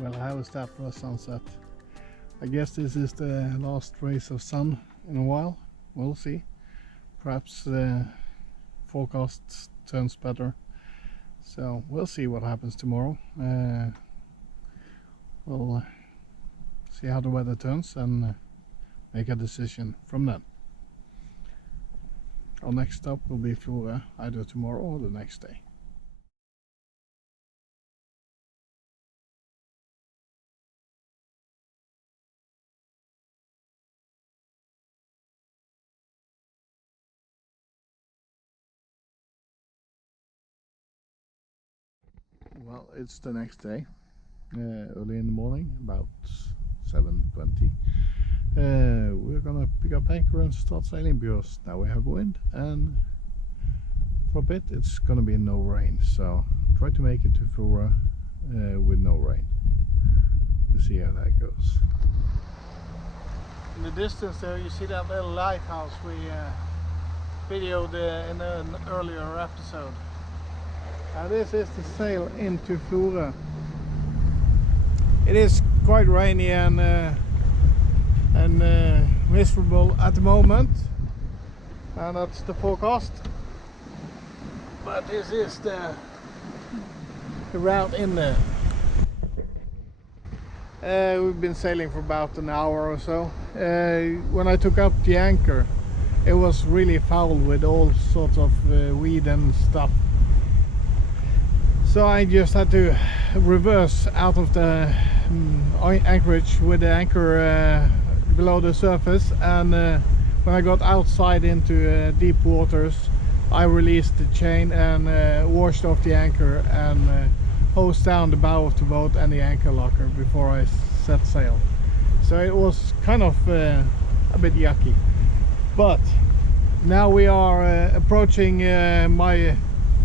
Well, how is that for a sunset? I guess this is the last rays of sun in a while. We'll see. Perhaps the forecast turns better. So we'll see what happens tomorrow. We'll see how the weather turns and make a decision from then. Our next stop will be Florø, either tomorrow or the next day. Well, it's the next day, early in the morning, about 7:20. We're gonna pick up anchor and start sailing because now we have wind, and for a bit it's gonna be no rain. So try to make it to Florø with no rain. We'll see how that goes. In the distance there, you see that little lighthouse we videoed in an earlier episode. This is the sail into Florø. It is quite rainy and miserable at the moment, and that's the forecast. But this is the route in there. We've been sailing for about an hour or so. When I took up the anchor, it was really foul with all sorts of weed and stuff. So I just had to reverse out of the anchorage with the anchor below the surface, and when I got outside into deep waters, I released the chain and washed off the anchor and hosed down the bow of the boat and the anchor locker before I set sail. So it was kind of a bit yucky. But now we are approaching my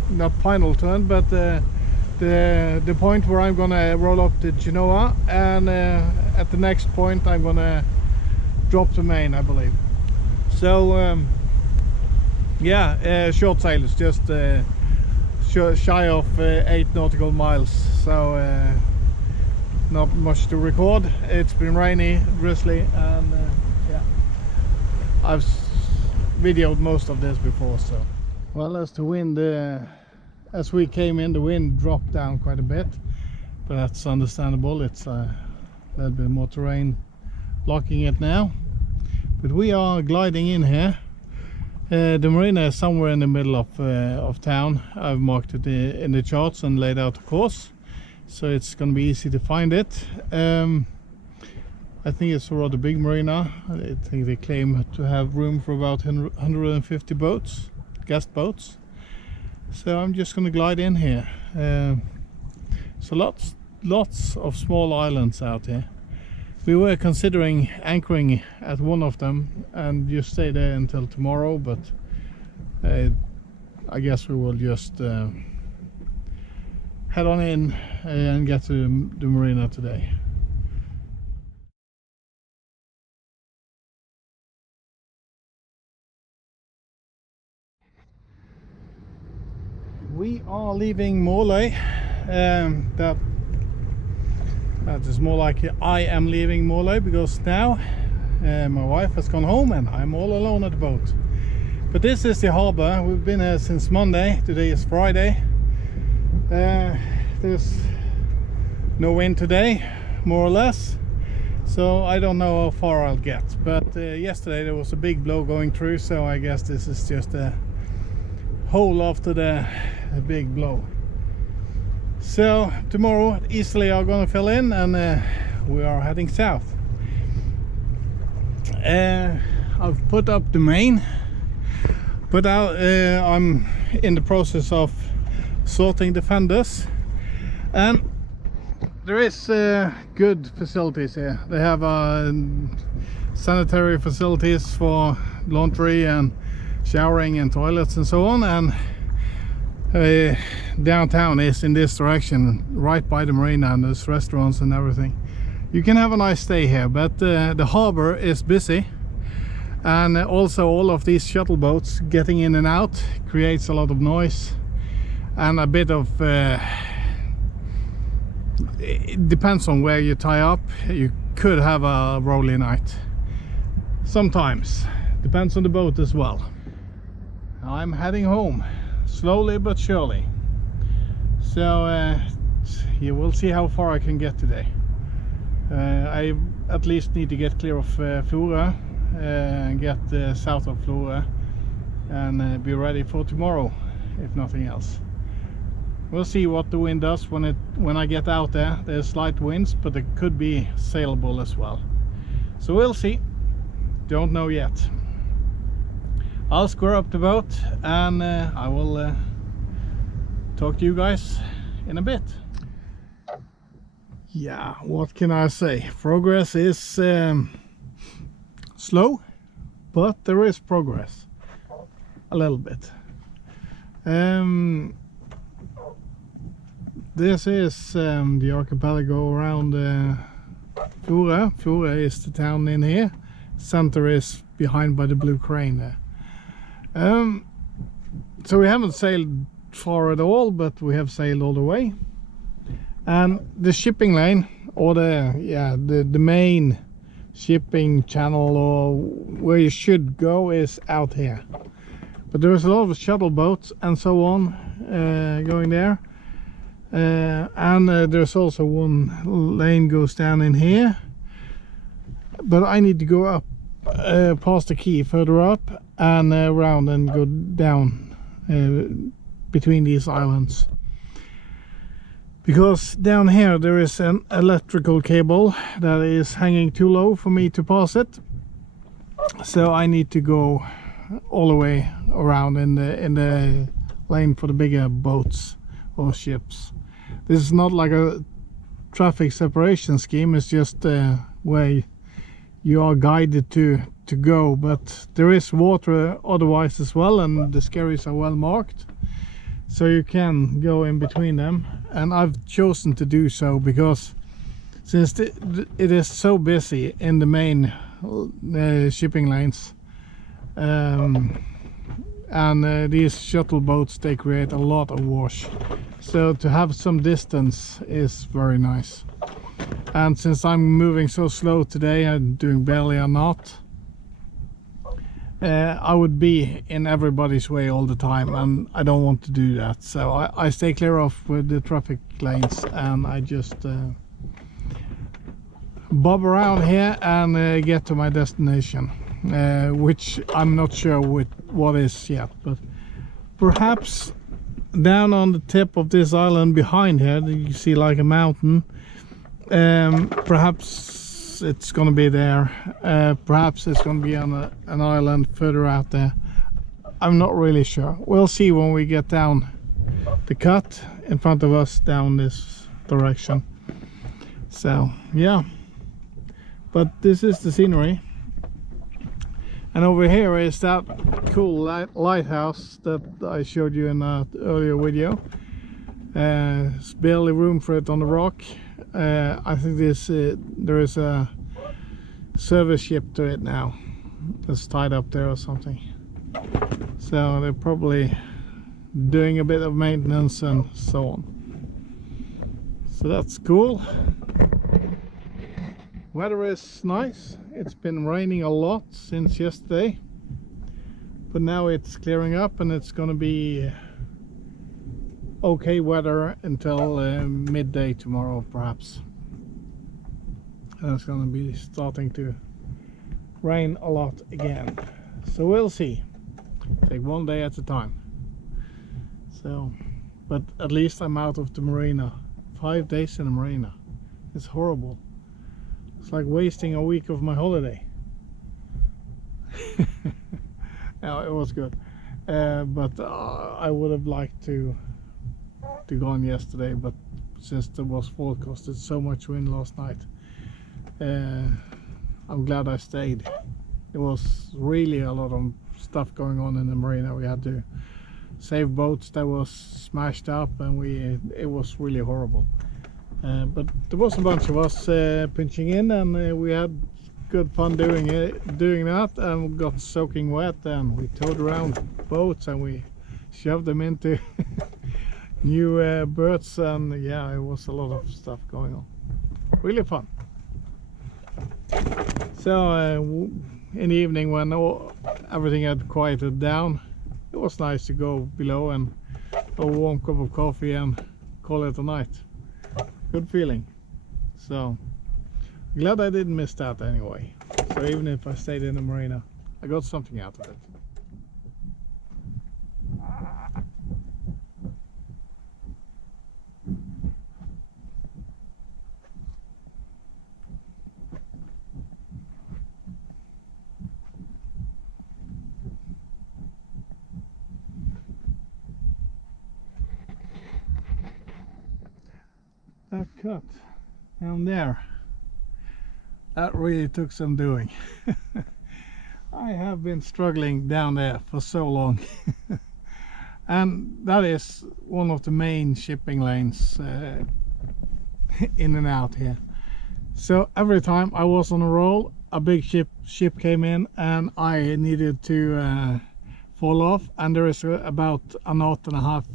not final turn, but the point where I'm gonna roll up the Genoa, and at the next point I'm gonna drop the main, I believe. So yeah, short sail is just shy of 8 nautical miles, so not much to record. It's been rainy, drizzly, and yeah, I've videoed most of this before. So well, as the wind as we came in, the wind dropped down quite a bit, but that's understandable. It's a little bit more terrain blocking it now, but we are gliding in here. The marina is somewhere in the middle of town. I've marked it in the charts and laid out a course, so it's going to be easy to find it. I think it's a rather big marina. I think they claim to have room for about 150 boats, guest boats. So I'm just going to glide in here. So lots of small islands out here. We were considering anchoring at one of them and just stay there until tomorrow, but I guess we will just head on in and get to the marina today. We are leaving Måløy. That is more like I am leaving Måløy, because now my wife has gone home and I'm all alone at the boat. But this is the harbor. We've been here since Monday. Today is Friday. There's no wind today, more or less, so I don't know how far I'll get. But yesterday there was a big blow going through, so I guess this is just a hole after the big blow. So tomorrow easily are gonna fill in, and we are heading south. I've put up the main, but I'm in the process of sorting the fenders, and there is good facilities here. They have sanitary facilities for laundry and showering and toilets and so on, and downtown is in this direction, right by the marina, and there's restaurants and everything. You can have a nice stay here, but the harbor is busy, and also all of these shuttle boats getting in and out creates a lot of noise and a bit of it depends on where you tie up. You could have a rolling night sometimes, depends on the boat as well. I'm heading home slowly but surely, so you will see how far I can get today. I at least need to get clear of Florø, get south of Florø, and be ready for tomorrow, if nothing else. We'll see what the wind does when I get out there. There's slight winds, but it could be sailable as well. So we'll see. Don't know yet. I'll square up the boat, and I will talk to you guys in a bit. Yeah, what can I say? Progress is slow, but there is progress. A little bit. This is the archipelago around Florø. Florø is the town in here. Center is behind by the blue crane there. So we haven't sailed far at all, but we have sailed all the way. And the shipping lane, or the main shipping channel, or where you should go, is out here. But there's a lot of shuttle boats and so on going there. And there's also one lane goes down in here, but I need to go up past the quay, further up and around and go down between these islands, because down here there is an electrical cable that is hanging too low for me to pass it, so I need to go all the way around in the lane for the bigger boats or ships. This is not like a traffic separation scheme, it's just where you are guided to go, but there is water otherwise as well, and the skerries are well marked, so you can go in between them. And I've chosen to do so because since it is so busy in the main shipping lanes, and these shuttle boats, they create a lot of wash, so to have some distance is very nice. And since I'm moving so slow today, I'm doing barely a knot, I would be in everybody's way all the time, and I don't want to do that, so I stay clear of with the traffic lanes, and I just bob around here and get to my destination. Which I'm not sure what is yet, but perhaps down on the tip of this island behind here, you see like a mountain. Perhaps it's gonna be there. Perhaps it's gonna be on an island further out there. I'm not really sure. We'll see when we get down the cut in front of us down this direction. So yeah, but this is the scenery. And over here is that cool lighthouse that I showed you in an earlier video. There's barely room for it on the rock. I think there is a service ship to it now that's tied up there or something. So they're probably doing a bit of maintenance and so on. So that's cool. Weather is nice. It's been raining a lot since yesterday, but now it's clearing up and it's gonna be okay weather until midday tomorrow perhaps. And it's gonna be starting to rain a lot again, so we'll see. Take one day at a time. So, but at least I'm out of the marina. 5 days in the marina. It's horrible. It's like wasting a week of my holiday. No, it was good, but I would have liked to go on yesterday, but since there was forecasted so much wind last night, I'm glad I stayed. There was really a lot of stuff going on in the marina. We had to save boats that was smashed up, and it was really horrible. But there was a bunch of us pinching in, and we had good fun doing that, and we got soaking wet, and we towed around boats and we shoved them into new birds, and yeah, it was a lot of stuff going on. Really fun. So in the evening, when everything had quieted down, it was nice to go below and have a warm cup of coffee and call it a night. Good feeling. So glad I didn't miss that anyway. So even if I stayed in the marina, I got something out of it. That cut down there, that really took some doing. I have been struggling down there for so long. And that is one of the main shipping lanes in and out here. So every time I was on a roll, a big ship came in and I needed to fall off, and there is about a knot and a half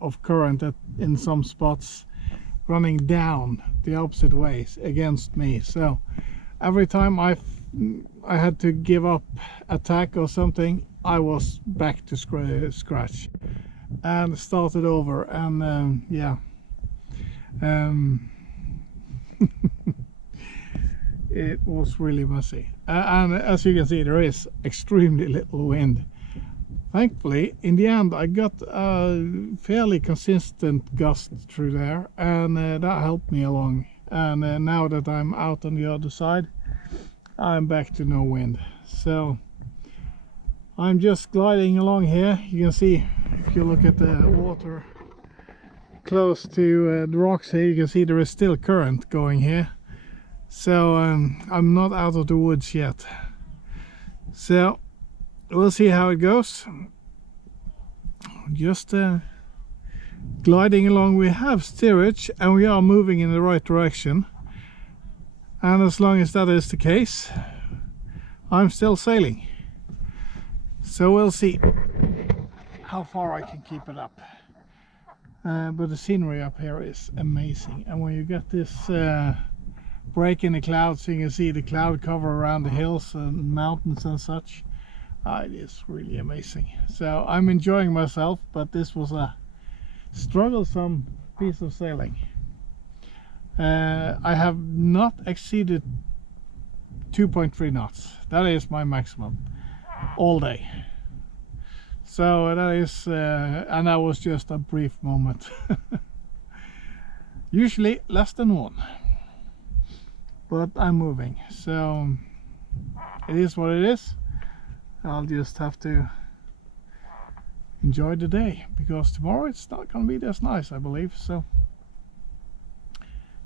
of current in some spots running down the opposite ways against me. So every time I had to give up attack or something, I was back to scratch and started over, and yeah, it was really messy, and as you can see, there is extremely little wind. Thankfully, in the end, I got a fairly consistent gust through there, and that helped me along. And now that I'm out on the other side, I'm back to no wind. So I'm just gliding along here. You can see, if you look at the water close to the rocks here, you can see there is still current going here. So I'm not out of the woods yet. So we'll see how it goes. Just gliding along. We have steerage and we are moving in the right direction, and as long as that is the case, I'm still sailing. So we'll see how far I can keep it up. But the scenery up here is amazing, and when you get this break in the clouds, so you can see the cloud cover around the hills and mountains and such, it is really amazing. So I'm enjoying myself, but this was a strugglesome piece of sailing. I have not exceeded 2.3 knots. That is my maximum all day. So that is, and that was just a brief moment. Usually less than 1, but I'm moving, so it is what it is. I'll just have to enjoy the day, because tomorrow it's not going to be as nice, I believe. So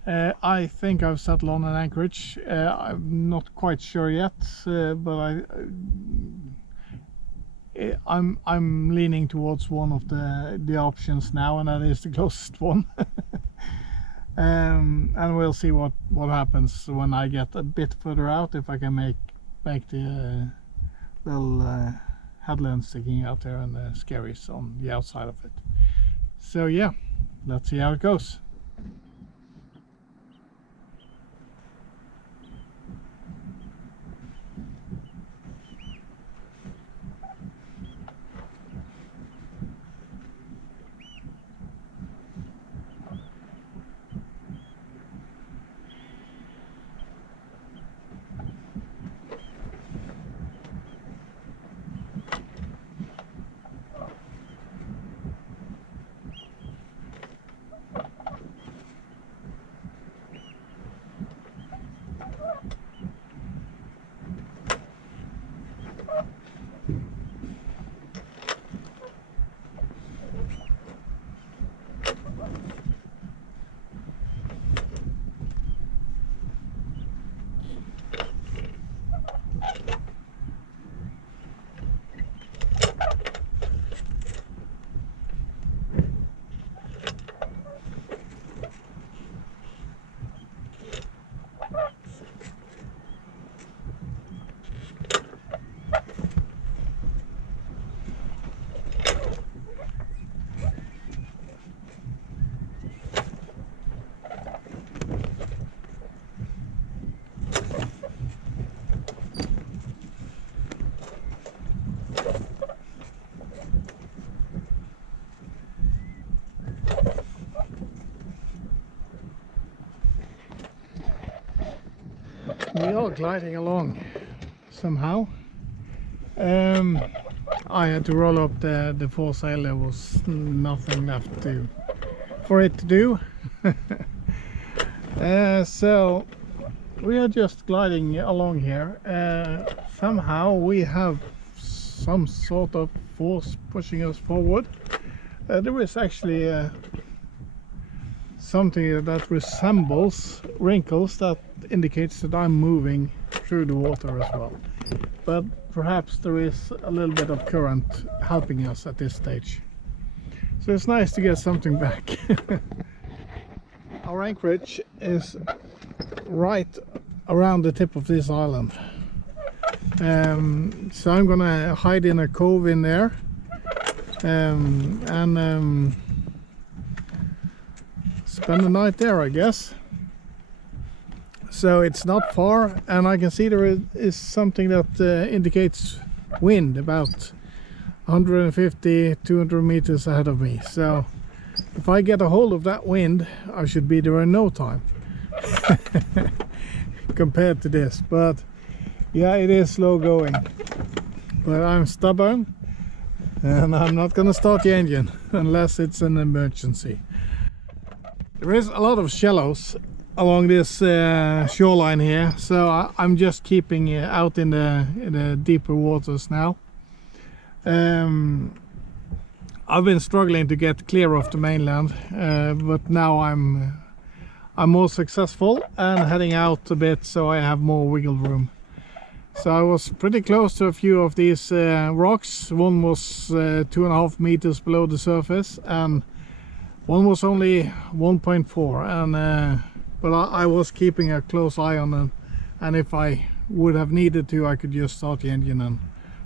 I think I've settled on an anchorage. I'm not quite sure yet, but I'm leaning towards one of the options now, and that is the closest one. And we'll see what happens when I get a bit further out, if I can make the little headland sticking out there and the skerries on the outside of it. So yeah, let's see how it goes. We are gliding along somehow. I had to roll up the foresail. There was nothing left for it to do. So we are just gliding along here. Somehow we have some sort of force pushing us forward. There is actually something that resembles wrinkles that indicates that I'm moving through the water as well. But perhaps there is a little bit of current helping us at this stage. So it's nice to get something back. Our anchorage is right around the tip of this island. So I'm gonna hide in a cove in there and spend the night there, I guess. So it's not far, and I can see there is something that indicates wind about 150-200 meters ahead of me. So if I get a hold of that wind, I should be there in no time compared to this. But yeah, it is slow going, but I'm stubborn and I'm not gonna start the engine unless it's an emergency. There is a lot of shallows along this shoreline here, so I'm just keeping out in the deeper waters now. I've been struggling to get clear of the mainland, but now I'm more successful and heading out a bit, so I have more wiggle room. So I was pretty close to a few of these rocks. One was 2.5 meters below the surface, and one was only 1.4, and but I was keeping a close eye on them, and if I would have needed to, I could just start the engine and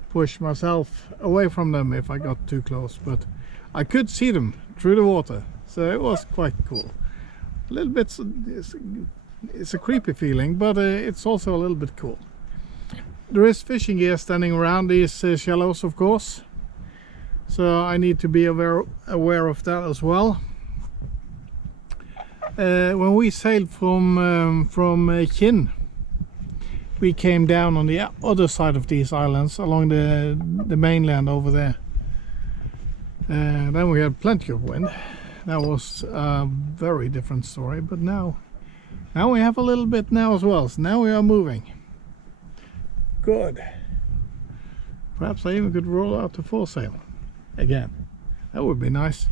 push myself away from them if I got too close. But I could see them through the water, so it was quite cool. A little bit, it's a creepy feeling, but it's also a little bit cool. There is fishing gear standing around these shallows, of course, so I need to be aware of that as well. When we sailed from Kinn, we came down on the other side of these islands along the mainland over there. Then we had plenty of wind. That was a very different story, but now we have a little bit now as well, so now we are moving. Good. Perhaps I even could roll out the foresail again. That would be nice.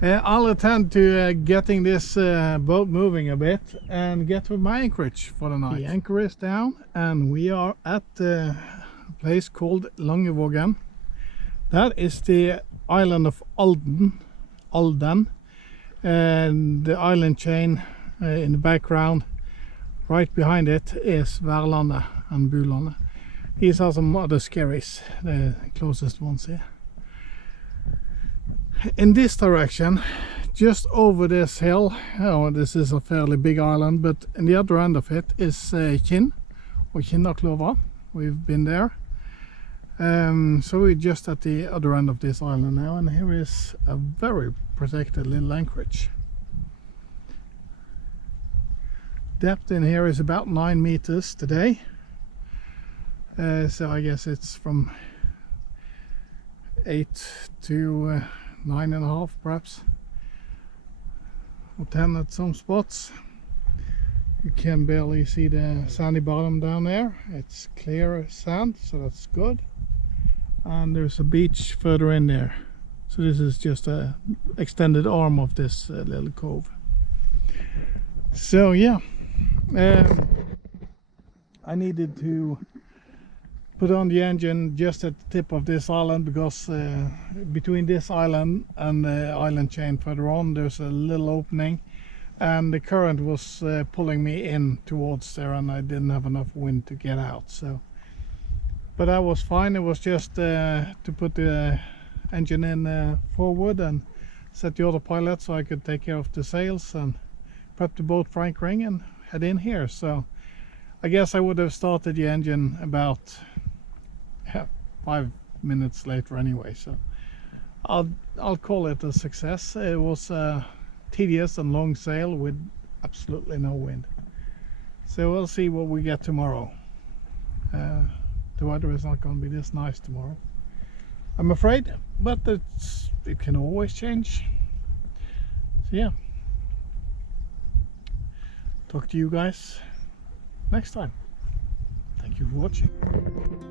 I'll attend to getting this boat moving a bit and get to my anchorage for the night. The anchor is down and we are at a place called Langevågen. That is the island of Hovden, and the island chain in the background. Right behind it is Værlandet and Bulandet. These are some other skerries, the closest ones here. In this direction, just over this hill, oh, this is a fairly big island, but in the other end of it is Kinn, or Kinnaklova. We've been there. So we're just at the other end of this island now, and here is a very protected little anchorage. Depth in here is about 9 meters today. So I guess it's from 8 to 9.5 perhaps, or 10 at some spots. You can barely see the sandy bottom down there. It's clear sand, so that's good. And there's a beach further in there. So this is just a extended arm of this little cove. So yeah, I needed to put on the engine just at the tip of this island, because between this island and the island chain further on there's a little opening, and the current was pulling me in towards there, and I didn't have enough wind to get out. So, but that was fine. It was just to put the engine in forward and set the autopilot so I could take care of the sails and prep the boat for anchoring and head in here. So I guess I would have started the engine about 5 minutes later anyway, so I'll call it a success. It was a tedious and long sail with absolutely no wind. So we'll see what we get tomorrow. The weather is not going to be this nice tomorrow, I'm afraid, but it can always change. So yeah, talk to you guys next time. Thank you for watching.